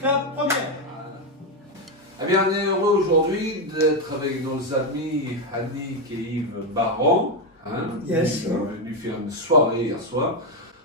4, première. Eh bien, on est heureux aujourd'hui d'être avec nos amis Annick et Yves Baron. Yes. Ils sont venus faire une soirée hier soir.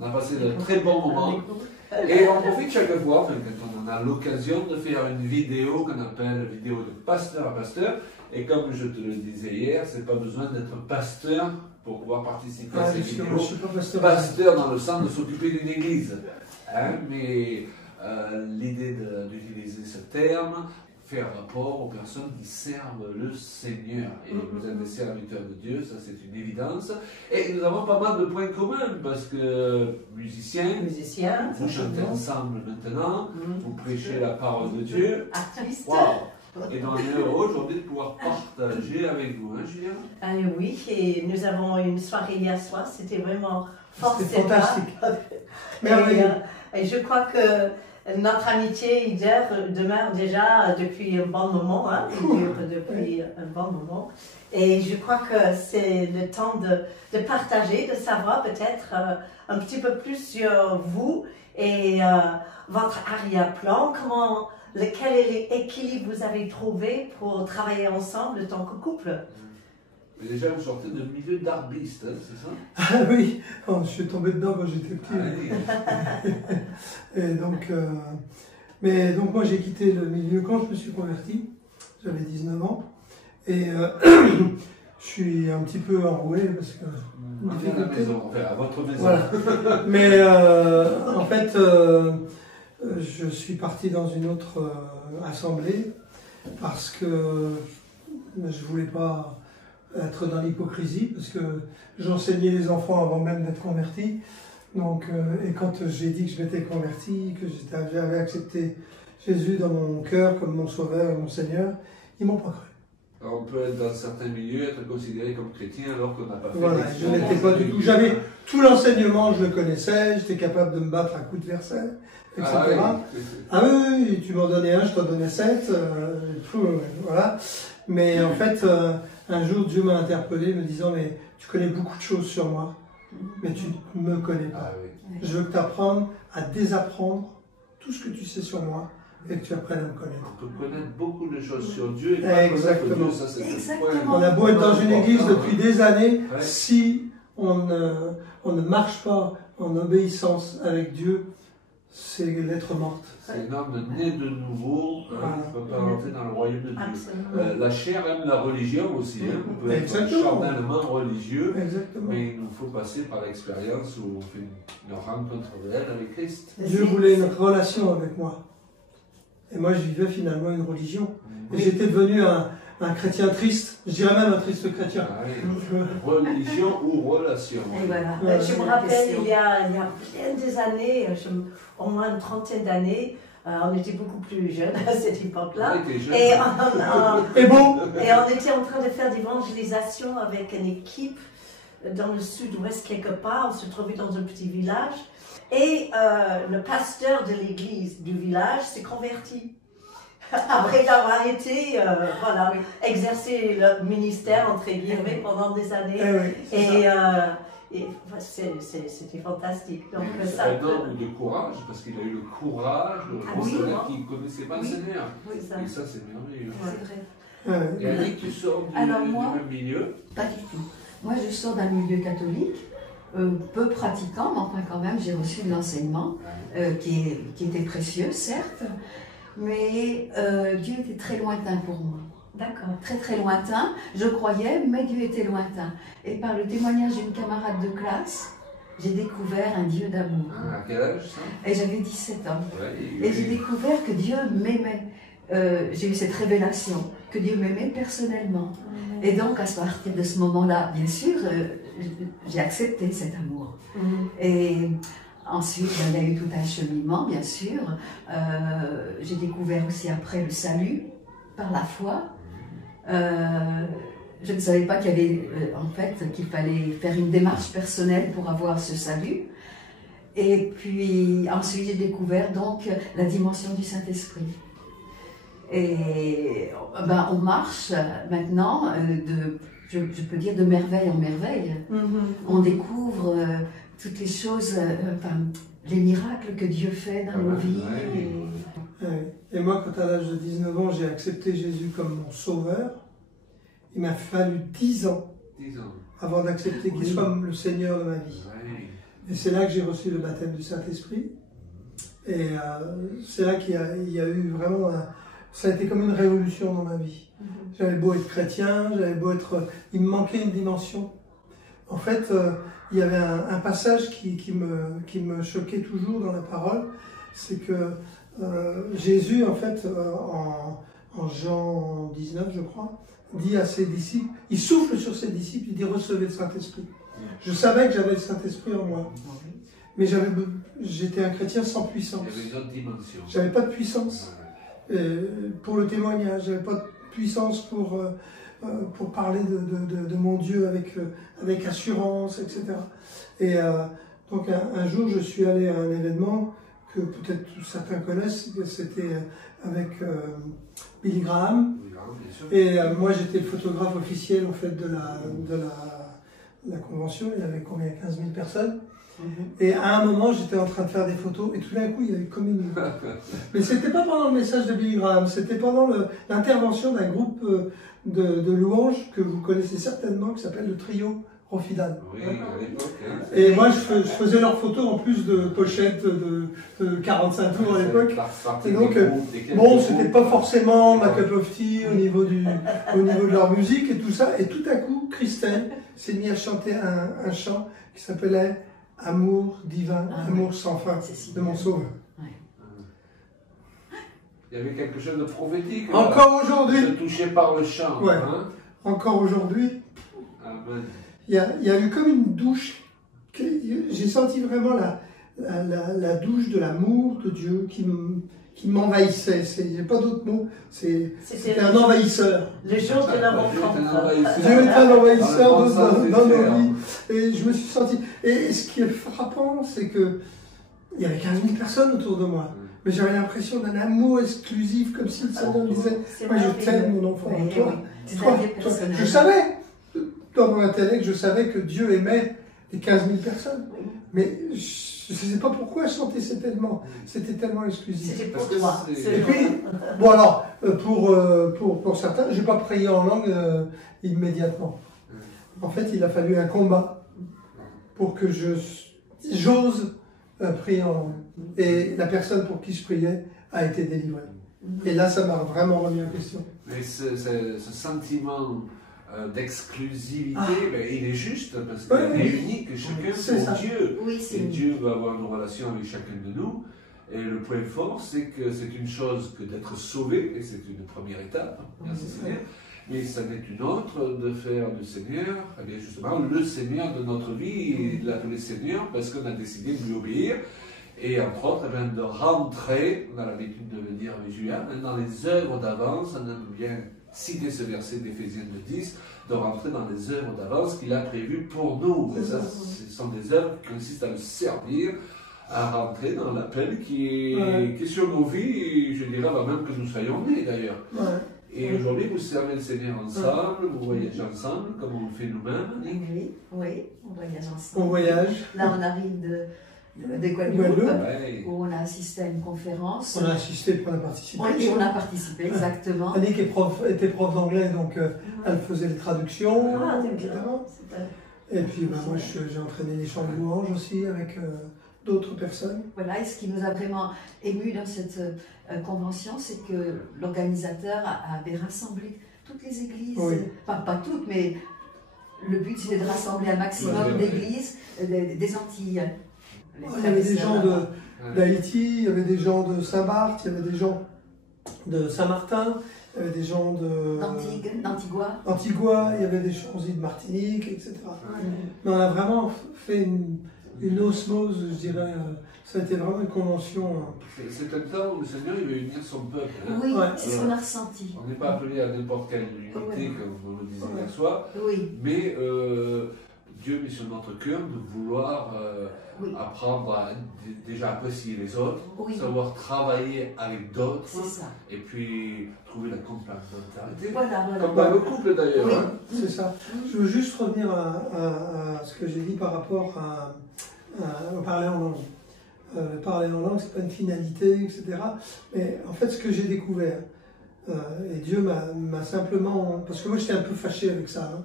On a passé de très bons moments. Et on profite chaque fois, quand on a l'occasion, de faire une vidéo qu'on appelle vidéo de pasteur à pasteur. Et comme je te le disais hier, c'est pas besoin d'être pasteur pour pouvoir participer à ces vidéos. Je suis pas pasteur. Pasteur dans le sens de s'occuper d'une église. Mais l'idée d'utiliser ce terme, faire rapport aux personnes qui servent le Seigneur. Et vous êtes des serviteurs de Dieu, ça c'est une évidence. Et nous avons pas mal de points communs parce que musiciens, vous chantez ensemble maintenant, vous prêchez la parole de Dieu. Artiste. Wow. Et donc on est heureux aujourd'hui de pouvoir partager avec vous, hein Julien? Oui, et nous avons eu une soirée hier soir, c'était vraiment C'était fantastique. Et je crois que notre amitié demeure déjà depuis un bon moment, hein, il dure depuis un bon moment. Et je crois que c'est le temps de partager, de savoir peut-être un petit peu plus sur vous et votre arrière-plan, quel est l'équilibre vous avez trouvé pour travailler ensemble en tant que couple. Mais déjà, vous sortez de milieu d'arbiste, hein, c'est ça? Ah oui, je suis tombé dedans quand j'étais petit. Et donc, donc moi j'ai quitté le milieu quand je me suis converti, j'avais 19 ans, et je suis un petit peu enroué parce que... À la maison, enfin, à votre maison. Voilà. Mais en fait, je suis parti dans une autre assemblée parce que je voulais pas être dans l'hypocrisie, parce que j'enseignais les enfants avant même d'être converti. Donc, et quand j'ai dit que je m'étais converti, que j'avais accepté Jésus dans mon cœur comme mon sauveur et mon Seigneur, ils m'ont pas cru. Alors, on peut être dans certains milieux, être considéré comme chrétien alors qu'on n'a pas fait. Voilà, je n'étais pas du tout. J'avais tout l'enseignement, je le connaissais, j'étais capable de me battre à coups de versets, etc. Ah oui, tu m'en donnais un, je t'en donnais 7, voilà. Mais en fait, un jour, Dieu m'a interpellé me disant, mais tu connais beaucoup de choses sur moi, mais tu ne me connais pas. Je veux que tu apprennes à désapprendre tout ce que tu sais sur moi et que tu apprennes à me connaître. On peut connaître beaucoup de choses sur Dieu et pas exactement. Dieu, ça c'est le point. On a beau être dans une église depuis des années, si on ne marche pas en obéissance avec Dieu, c'est l'être morte. C'est un homme né de nouveau, qui ne peut pas rentrer dans le royaume de Dieu. La chair aime la religion aussi. On peut être charnellement religieux, mais il nous faut passer par l'expérience où on fait une rencontre réelle avec Christ. Dieu voulait une relation avec moi. Et moi, je vivais finalement une religion. Et j'étais devenu un chrétien triste. Je dirais même un triste chrétien. Religion ou relation. Et voilà. Je me rappelle, il y a bien des années, au moins une trentaine d'années, on était beaucoup plus jeunes à cette époque-là. Et on était en train de faire d'évangélisation avec une équipe dans le sud-ouest quelque part. On se trouvait dans un petit village. Et le pasteur de l'église du village s'est converti. Après avoir été, exercé le ministère, entre guillemets, pendant des années. C'était fantastique. Donc, ça un homme de courage, parce qu'il a eu le courage de reconnaître qu'il ne connaissait pas le Seigneur. Et ça, c'est merveilleux. C'est vrai. Et Annick, tu sors du même milieu? Pas du tout. Moi, je sors d'un milieu catholique. Peu pratiquant, mais enfin quand même, j'ai reçu de l'enseignement qui était précieux, certes, mais Dieu était très lointain pour moi. D'accord. Très très lointain. Je croyais, mais Dieu était lointain. Et par le témoignage d'une camarade de classe, j'ai découvert un Dieu d'amour. À quel âge ça? Et j'avais 17 ans. Et j'ai découvert que Dieu m'aimait. J'ai eu cette révélation, que Dieu m'aimait personnellement. Et donc, à partir de ce moment-là, bien sûr, j'ai accepté cet amour. Et ensuite, il y a eu tout un cheminement, bien sûr. J'ai découvert aussi après le salut, par la foi. Je ne savais pas qu'il y avait, qu'il fallait faire une démarche personnelle pour avoir ce salut. Et puis, ensuite, j'ai découvert donc la dimension du Saint-Esprit. Et on marche maintenant, je peux dire, de merveille en merveille. On découvre toutes les choses, les miracles que Dieu fait dans nos vies. Et moi, quand à l'âge de 19 ans, j'ai accepté Jésus comme mon sauveur, il m'a fallu 10 ans avant d'accepter qu'il soit le Seigneur de ma vie. Et c'est là que j'ai reçu le baptême du Saint-Esprit. Et c'est là qu'il y a eu vraiment... ça a été comme une révolution dans ma vie. J'avais beau être chrétien, j'avais beau être... il me manquait une dimension. En fait, il y avait un passage qui me choquait toujours dans la parole, c'est que Jésus, en fait, en Jean 19, je crois, dit à ses disciples, il souffle sur ses disciples, il dit « Recevez le Saint-Esprit ». Je savais que j'avais le Saint-Esprit en moi, mais j'étais un chrétien sans puissance. J'avais pas de puissance pour le témoignage, j'avais pas de puissance pour parler de mon Dieu avec assurance, etc. Et donc un jour, je suis allé à un événement que peut-être certains connaissent, c'était avec Billy Graham. Et moi, j'étais le photographe officiel en fait de la convention. Il y avait combien? 15 000 personnes. Et à un moment, j'étais en train de faire des photos et tout d'un coup, il y avait comme une... Mais c'était pas pendant le message de Billy Graham, c'était pendant l'intervention d'un groupe de louanges que vous connaissez certainement, qui s'appelle le Trio Rofidan. Oui, à l'époque. Hein. Et moi, je faisais leurs photos en plus de pochettes de 45 tours à l'époque. Et donc, bon, c'était pas forcément ma cup of tea au niveau de leur musique et tout ça. Et tout à coup, Christelle s'est mise à chanter un chant qui s'appelait Amour divin, amour sans fin de mon sauveur. Il y avait quelque chose de prophétique. Encore aujourd'hui. Touché par le chant. Ouais. Hein? Encore aujourd'hui. Il y a eu comme une douche. J'ai senti vraiment la douche de l'amour de Dieu qui m'envahissait. Il n'y a pas d'autre mot. C'était un envahisseur. Le jour de la rencontre. Dieu est un envahisseur dans nos vies. Et je me suis senti. Et ce qui est frappant, c'est que il y avait 15 000 personnes autour de moi. Mais j'avais l'impression d'un amour exclusif, comme si le Seigneur disait « Moi, je t'aime, mon enfant, toi. Je savais, dans mon intellect, je savais que Dieu aimait les 15 000 personnes. Mais je ne sais pas pourquoi chanter c'était tellement exclusif. C'était pour toi. Et puis, bon alors, pour certains, je n'ai pas prié en langue immédiatement. En fait, il a fallu un combat pour que j'ose prier en langue. Et la personne pour qui je priais a été délivrée. Et là, ça m'a vraiment remis en question. Mais ce sentiment d'exclusivité, il est juste, parce qu'il est unique, chacun pour Dieu. Oui, et Dieu va avoir une relation avec chacun de nous. Et le point fort, c'est que c'est une chose que d'être sauvé, et c'est une première étape, merci Seigneur. Mais ça n'est une autre de faire du Seigneur, eh bien justement, le Seigneur de notre vie, et de l'appeler Seigneur, parce qu'on a décidé de lui obéir. Et entre autres, eh bien, de rentrer, on a l'habitude de le dire avec Julien, dans les œuvres d'avance, on aime bien citer ce verset d'Éphésiens 10, de rentrer dans les œuvres d'avance qu'il a prévues pour nous. Et ça, ce sont des œuvres qui consistent à le servir, à rentrer dans l'appel qui est sur nos vies, et je dirais avant même que nous soyons nés d'ailleurs. Et aujourd'hui, vous servez le Seigneur ensemble, vous voyagez ensemble, comme on le fait nous-mêmes. Oui, on voyage ensemble. On voyage. Là, on arrive de Guadeloupe, où on a assisté à une conférence. On a assisté, on a participé. Oui, on a participé, exactement. Annick était prof d'anglais, donc elle faisait les traductions, etc. Et puis moi, j'ai entraîné les chants de louange aussi avec d'autres personnes. Voilà, et ce qui nous a vraiment ému dans cette convention, c'est que l'organisateur avait rassemblé toutes les églises, pas toutes, mais le but c'était de rassembler un maximum d'églises des Antilles. Il y avait des gens d'Haïti, il y avait des gens de Saint-Barth, il y avait des gens de Saint-Martin, il y avait des gens d'Antigua, il y avait des gens aussi de Martinique, etc. Mais on a vraiment fait une osmose, je dirais. Ça a été vraiment une convention. C'est un temps où le Seigneur il veut unir son peuple. Hein. Oui, c'est ce qu'on a ressenti. On n'est pas appelé à n'importe quelle unité, comme vous le disiez hier soir, mais Dieu met sur notre cœur de vouloir apprendre à déjà apprécier les autres, savoir travailler avec d'autres, et puis trouver la complémentarité. Voilà. Comme dans le couple d'ailleurs. Hein. C'est ça. Je veux juste revenir à ce que j'ai dit par rapport à parler en langue. Parler en langue, c'est pas une finalité, etc. Mais en fait, ce que j'ai découvert, et Dieu m'a simplement... Parce que moi, j'étais un peu fâché avec ça. Hein,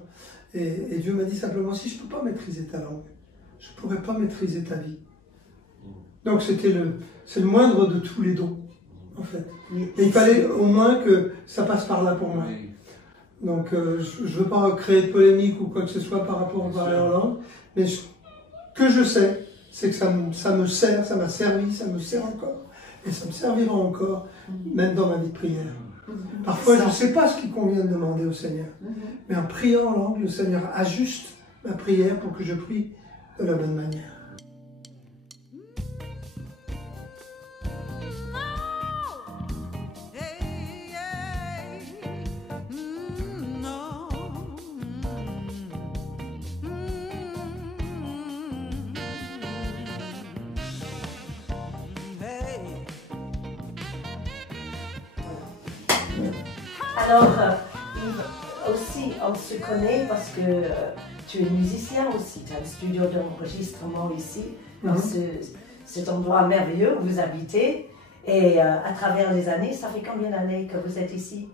et Dieu m'a dit simplement, si je ne peux pas maîtriser ta langue, je ne pourrais pas maîtriser ta vie. Donc c'est le moindre de tous les dons, en fait. Et il fallait au moins que ça passe par là pour moi. Donc je ne veux pas créer de polémique ou quoi que ce soit par rapport au parler en langue, mais ce que je sais, c'est que ça me sert, ça m'a servi, ça me sert encore. Et ça me servira encore, même dans ma vie de prière. Parfois, je ne sais pas ce qu'il convient de demander au Seigneur. Mais en priant en langue, le Seigneur ajuste ma prière pour que je prie de la bonne manière. Alors, aussi, on se connaît parce que tu es musicien aussi. Tu as un studio d'enregistrement ici, dans cet endroit merveilleux où vous habitez. Et à travers les années, ça fait combien d'années que vous êtes ici?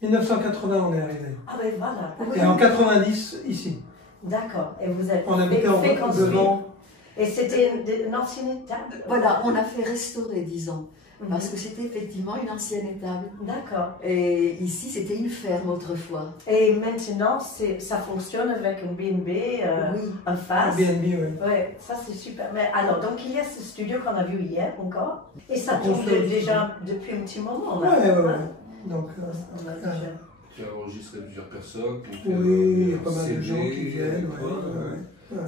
1980, on est arrivé. Ah ben voilà. Et en 90, ici. D'accord. Et vous êtes on habitait en devant. Et c'était une ancienne étable? Voilà, on a fait restaurer, disons. Parce que c'était effectivement une ancienne étable. D'accord. Et ici, c'était une ferme autrefois. Et maintenant, ça fonctionne avec un B&B, un face. Un B&B, oui. Oui, ça c'est super. Mais alors, donc il y a ce studio qu'on a vu hier encore. Et ça tourne déjà depuis un petit moment. Oui, oui, oui. Donc, tu as enregistré plusieurs personnes. Oui, il y a pas mal de gens qui viennent. Ouais.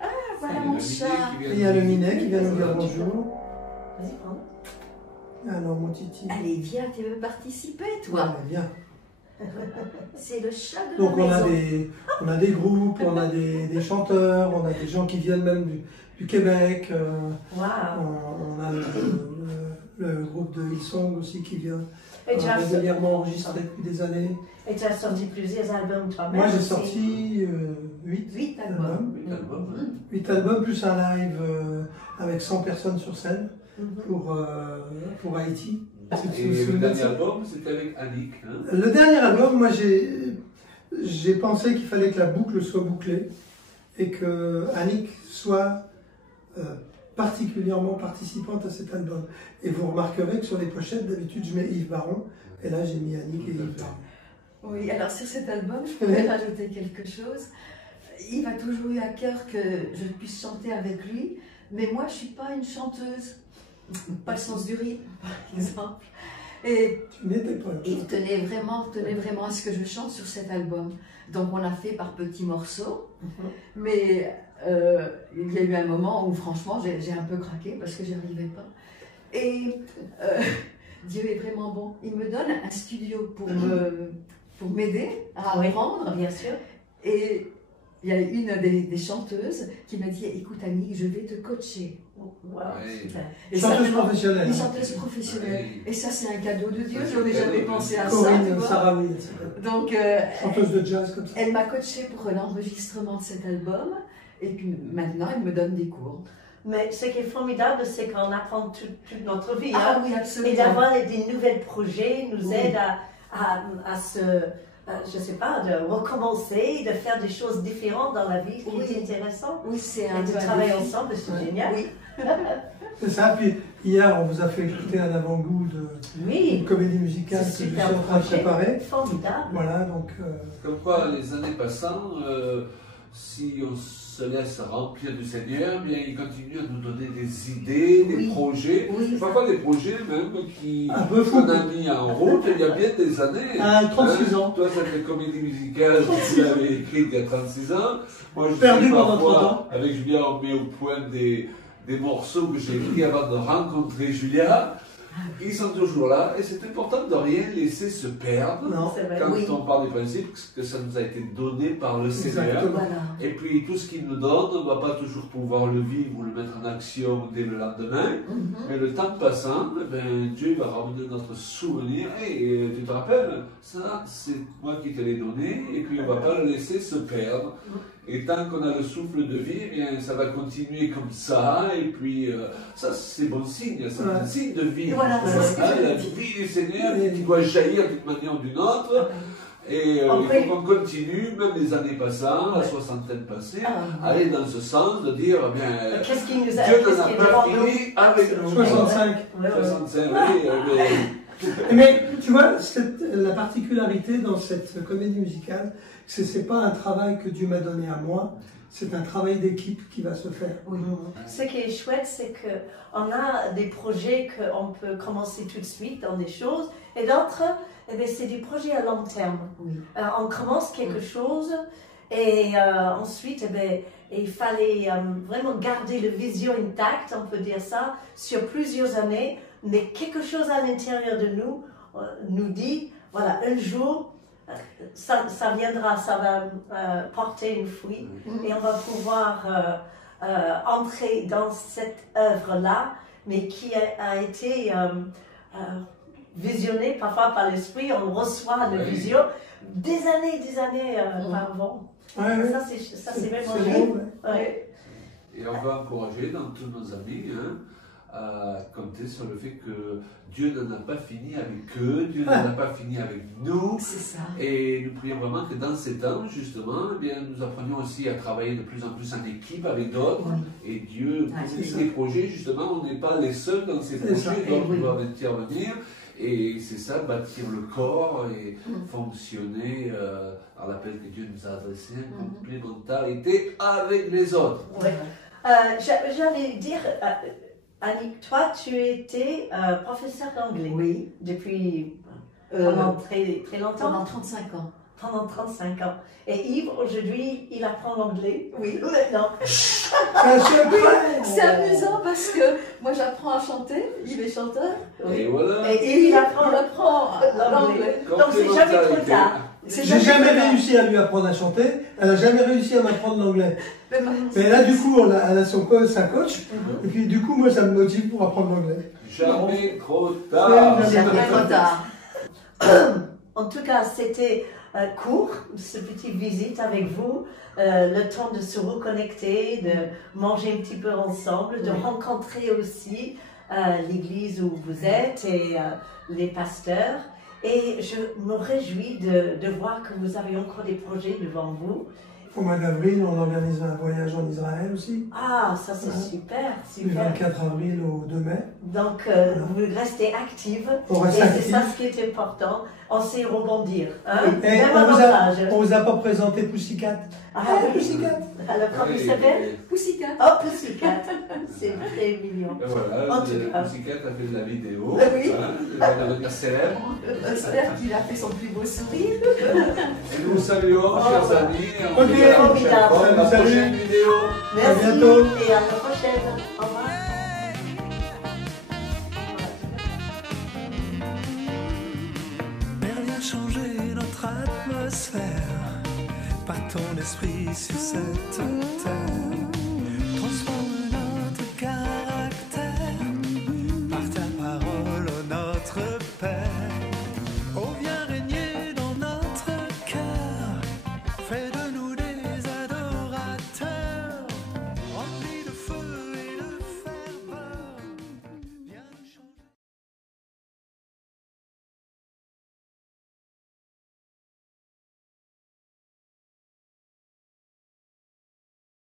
Ah, voilà mon chat. Et il y a le Minet qui vient nous dire bonjour. Vas-y, prends. Alors, mon Titi. Allez, viens, tu veux participer, toi? Allez, viens. C'est le chat de donc, la maison. On a des groupes, on a des chanteurs, on a des gens qui viennent même du Québec. Wow. On a le groupe de Hillsong aussi qui vient régulièrement enregistrer depuis des années. Et tu as sorti plusieurs albums toi-même? Moi, j'ai sorti 8 albums. 8 albums plus un live avec 100 personnes sur scène pour Haïti. Et le dernier album, c'était avec Annick. Hein? Le dernier album, moi, j'ai pensé qu'il fallait que la boucle soit bouclée et que Annick soit particulièrement participante à cet album. Et vous remarquerez que sur les pochettes, d'habitude, je mets Yves Baron, et là, j'ai mis Annick et Yves Baron. Oui, alors sur cet album, je pourrais rajouter quelque chose. Yves a toujours eu à cœur que je puisse chanter avec lui, mais moi, je ne suis pas une chanteuse. Pas le sens du rythme, par exemple. Et il tenait vraiment à ce que je chante sur cet album. Donc on a fait par petits morceaux, mais il y a eu un moment où franchement j'ai un peu craqué parce que j'y arrivais pas. Et Dieu est vraiment bon. Il me donne un studio pour m'aider à apprendre. Bien sûr. Et il y a une des chanteuses qui m'a dit, écoute Annick, je vais te coacher. Wow, et chanteuse professionnelle. Une chanteuse professionnelle. Et ça, c'est un cadeau de Dieu. Je n'aurais jamais pensé à Corinne ça. Sarawi. Donc, chanteuse de jazz comme ça. Elle m'a coachée pour l'enregistrement de cet album. Et puis maintenant, elle me donne des cours. Mais ce qui est formidable, c'est qu'on apprend toute notre vie. Ah hein? oui, absolument. Et d'avoir des nouveaux projets nous aide à se... je ne sais pas, de recommencer, de faire des choses différentes dans la vie, qui est intéressant. Oui, c'est un et de travailler ensemble, c'est génial. Oui. C'est ça, puis hier on vous a fait écouter un avant-goût de comédie musicale que je suis en train de préparer. Formidable. Voilà, donc... Comme quoi, les années passant, si on se laisse remplir du Seigneur, bien il continue à nous donner des idées, des projets, parfois des projets même qu'on a mis en route il y a bien des années. 36 ans. Toi, cette comédie musicale, tu l'avais écrite il y a 36 ans. Moi, je perdu suis pendant 30 parfois, ans. avec Julia, on met au point des morceaux que j'ai écrits avant de rencontrer Julia. Ils sont toujours là et c'est important de rien laisser se perdre quand on parle du principe que ça nous a été donné par le Seigneur. Voilà. Et puis tout ce qu'il nous donne, on ne va pas toujours pouvoir le vivre ou le mettre en action dès le lendemain. Mais le temps passant, Dieu va ramener notre souvenir. Et tu te rappelles, ça c'est moi qui te l'ai donné et puis on ne va pas le laisser se perdre. Et tant qu'on a le souffle de vie, eh bien, ça va continuer comme ça. Et puis, ça, c'est bon signe. C'est un signe de vie. Voilà, la vie du Seigneur qui doit jaillir d'une manière ou d'une autre. Et il faut qu'on continue, même les années passant, la soixantaine passée, aller dans ce sens de dire, eh bien, qu'est-ce qui nous Dieu n'en a pas fini avec nous. 65. 65, oui. Mais tu vois, la particularité dans cette comédie musicale, c'est pas un travail que Dieu m'a donné à moi, c'est un travail d'équipe qui va se faire. Oui. Ce qui est chouette, c'est qu'on a des projets qu'on peut commencer tout de suite dans des choses, et d'autres, eh bien, c'est des projets à long terme. Oui. On commence quelque chose, et ensuite, eh bien, il fallait vraiment garder la vision intacte, on peut dire ça, sur plusieurs années, mais quelque chose à l'intérieur de nous nous dit, voilà, un jour, ça viendra, ça va porter une fruit, et on va pouvoir entrer dans cette œuvre-là, mais qui a été visionnée parfois par l'esprit. On reçoit la vision des années avant. Ça c'est vraiment beau. Et on va encourager dans tous nos amis à compter sur le fait que Dieu n'en a pas fini avec eux, Dieu n'en a pas fini avec nous. C'est ça. Et nous prions vraiment que dans ces temps, justement, eh bien, nous apprenions aussi à travailler de plus en plus en équipe avec d'autres. Et Dieu communique des projets, justement, on n'est pas les seuls dans ces projets, d'autres doivent intervenir. Et c'est ça, bâtir le corps et fonctionner à l'appel que Dieu nous a adressé, en complémentarité avec les autres. J'allais dire, Annick, toi, tu étais professeur d'anglais. Oui. Depuis pendant très longtemps. Pendant 35 ans. Pendant 35 ans. Et Yves, aujourd'hui, il apprend l'anglais. Oui. Maintenant. C'est amusant parce que moi, j'apprends à chanter. Yves est chanteur. Et voilà. Et il apprend l'anglais. Donc, c'est jamais trop tard. J'ai jamais réussi à lui apprendre à chanter, elle n'a jamais réussi à m'apprendre l'anglais. Mais là, du coup, elle a sa coach, et puis du coup, moi, ça me motive pour apprendre l'anglais. Jamais trop tard. Jamais trop tard. En tout cas, c'était court, cette petite visite avec vous, le temps de se reconnecter, de manger un petit peu ensemble, de rencontrer aussi l'église où vous êtes et les pasteurs. Et je me réjouis de voir que vous avez encore des projets devant vous. Au mois d'avril, on organise un voyage en Israël aussi. Ah, ça c'est super, Du 24 avril au 2 mai. Donc, vous restez active. Et c'est ça ce qui est important. On sait rebondir. Hein? Et on vous a pas présenté Pussycat. Ah, Pussycat. Alors, comment il s'appelle? Pussycat. Oh, Pussycat. C'est très mignon. Et voilà, Pussycat a fait de la vidéo. Oui. Il va devenir célèbre. J'espère qu'il a fait son plus beau sourire. Et nous saluons, chers amis. Ok, formidable. À la prochaine vidéo. Merci. À bientôt. Et à la prochaine. Au revoir. Père, viens changer notre atmosphère par ton esprit sur cette terre.